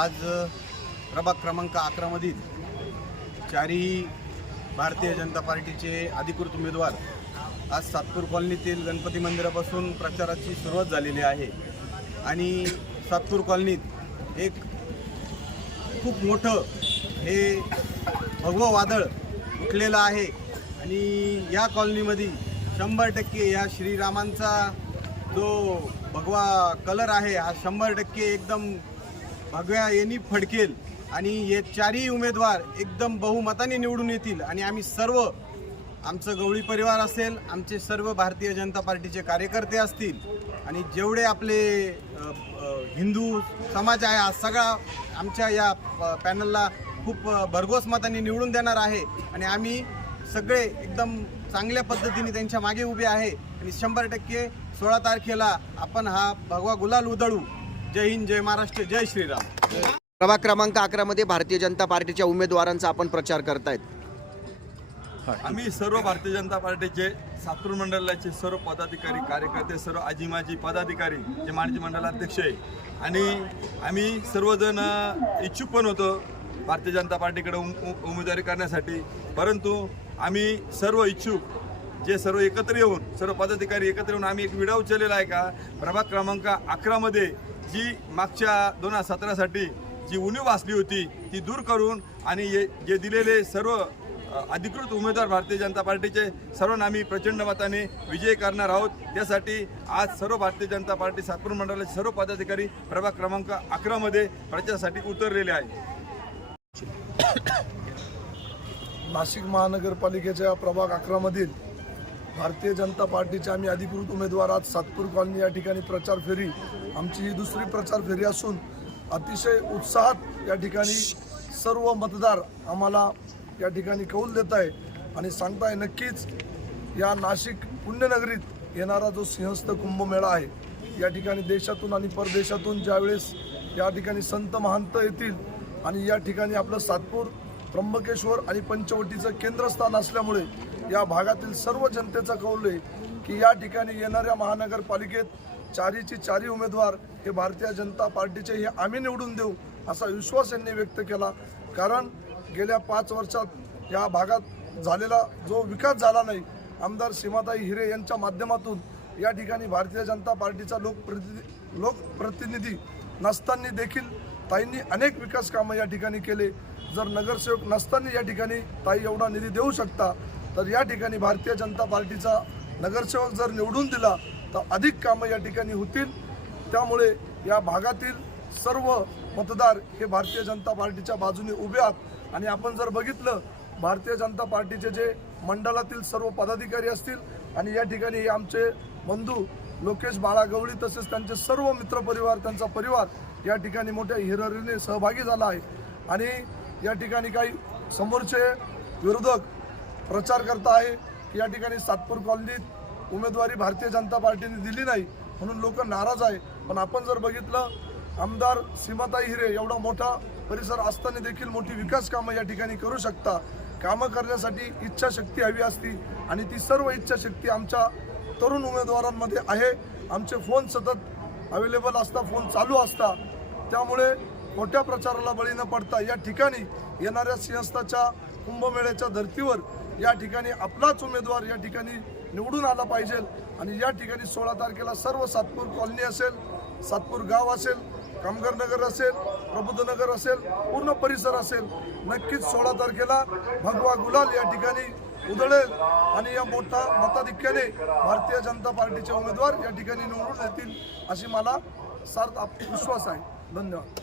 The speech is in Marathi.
आज प्रभाग क्रमांक अकरामधील चारही भारतीय जनता पार्टीचे अधिकृत उमेदवार आज सातपूर कॉलनीतील गणपती मंदिरापासून प्रचाराची सुरुवात झालेली आहे. आणि सातपूर कॉलनीत एक खूप मोठं हे भगवं वादळ उठलेलं आहे. आणि या कॉलनीमध्ये शंभर टक्के या श्रीरामांचा जो भगवा कलर आहे हा शंभर टक्के एकदम भगव्या यांनी फडकेल आणि हे चारही उमेदवार एकदम बहुमताने निवडून येतील आणि आम्ही सर्व आमचं गवळी परिवार असेल आमचे सर्व भारतीय जनता पार्टीचे कार्यकर्ते असतील आणि जेवढे आपले हिंदू समाज आहे हा सगळा आमच्या या पॅनलला खूप भरघोस मतांनी निवडून देणार आहे आणि आम्ही सगळे एकदम चांगल्या पद्धतीने त्यांच्या मागे उभे आहे. आणि शंभर टक्के सोळा तारखेला आपण हा भगवा गुलाल उधळू. जय हिंद जय महाराष्ट्र जय श्रीराम. प्रभाग क्रमांक अकरा मध्ये भारतीय जनता पार्टीच्या उमेदवारांचा आपण प्रचार करतायत. आम्ही सर्व भारतीय जनता पार्टीचे सातूर मंडळाचे सर्व पदाधिकारी कार्यकर्ते सर्व आजी माजी पदाधिकारी जे माजी मंडळाध्यक्ष आहे. आणि आम्ही सर्वजण इच्छुक पण होतो भारतीय जनता पार्टीकडे उम- उम- उमेदवारी करण्यासाठी. परंतु आम्ही सर्व इच्छुक जे सर्व एकत्र येऊन सर्व पदाधिकारी एकत्र येऊन आम्ही एक व्हिडिओ उचललेला आहे का? प्रभाग क्रमांक अकरामध्ये जी मागच्या दोन हजार सतरासाठी जी उणीव असली होती ती दूर करून आणि जे दिलेले सर्व अधिकृत उमेदवार भारतीय जनता पार्टीचे सर्वांना आम्ही प्रचंड मताने विजय करणार आहोत. त्यासाठी आज सर्व भारतीय जनता पार्टी सातपूर मंडळाचे सर्व पदाधिकारी प्रभाग क्रमांक अकरामध्ये प्रचारासाठी उतरलेले आहेत. नाशिक महानगरपालिकेच्या प्रभाग अकरामधील भारतीय जनता पार्टीचे आम्ही अधिकृत उमेदवार आज सातपूर कॉलनी या ठिकाणी प्रचार फेरी. आमची ही दुसरी प्रचार फेरी असून अतिशय उत्साहात या ठिकाणी सर्व मतदार आम्हाला या ठिकाणी कौल देत आहे. आणि सांगताय नक्कीच या नाशिक पुण्यनगरीत येणारा जो सिंहस्थ कुंभमेळा आहे या ठिकाणी देशातून आणि परदेशातून ज्यावेळेस या ठिकाणी संत महंत येतील आणि या ठिकाणी आपलं सातपूर त्र्यंबकेश्वर आणि पंचवटीचं केंद्रस्थान असल्यामुळे या भागातील सर्व जनतेचा कौल आहे की या ठिकाणी येणाऱ्या महानगरपालिकेत चारीची चारी उमेदवार हे भारतीय जनता पार्टीचे हे आम्ही निवडून देऊ असा विश्वास यांनी व्यक्त केला. कारण गेल्या पाच वर्षात या भागात झालेला जो विकास झाला नाही आमदार सीमाताई हिरे यांच्या माध्यमातून या ठिकाणी भारतीय जनता पार्टीचा लोकप्रतिनिधी लोकप्रतिनिधी नसताना देखील ताईंनी अनेक विकास कामं या ठिकाणी केले. जर नगरसेवक नसताना या ठिकाणी ताई एवढा निधी देऊ शकता तर या ठिकाणी भारतीय जनता पार्टीचा नगरसेवक जर निवडून दिला तर अधिक कामं या ठिकाणी होतील. त्यामुळे या भागातील सर्व मतदार हे भारतीय जनता पार्टीच्या बाजूने उभे आहात. आणि आपण जर बघितलं भारतीय जनता पार्टीचे जे मंडळातील सर्व पदाधिकारी असतील आणि या ठिकाणी आमचे बंधू लोकेश बाळा गवळी तसेच त्यांचे सर्व मित्रपरिवार त्यांचा परिवार या ठिकाणी मोठ्या हिरहरीने सहभागी झाला आहे. आणि या ठिकाणी काही समोरचे विरोधक प्रचार करता आहे की या ठिकाणी सातपूर कॉलनीत उमेदवारी भारतीय जनता पार्टीने दिली नाही म्हणून लोक नाराज आहे. पण आपण जर बघितलं आमदार सीमाताई हिरे एवढा मोठा परिसर असताना देखील मोठी विकास कामं या ठिकाणी करू शकता. कामं करण्यासाठी इच्छाशक्ती हवी असती आणि ती सर्व इच्छाशक्ती आमच्या तरुण उमेदवारांमध्ये आहे. आमचे फोन सतत अवेलेबल असता फोन चालू असता. त्यामुळे मोठ्या प्रचाराला बळी न पडता या ठिकाणी येणाऱ्या सिंहस्थाच्या कुंभमेळ्याच्या धर्तीवर या ठिकाणी आपलाच उमेदवार या ठिकाणी निवडून आला पाहिजे आणि या ठिकाणी सोळा तारखेला सर्व सातपूर कॉलनी असेल सातपूर गाव असेल कामगार नगर असेल प्रबुद्धनगर असेल पूर्ण परिसर असेल नक्कीच सोळा तारखेला भगवा गुलाल या ठिकाणी उधळेल आणि या मोठा मताधिक्याने भारतीय जनता पार्टीचे उमेदवार या ठिकाणी निवडून येतील अशी मला सार्थ विश्वास आहे. धन्यवाद.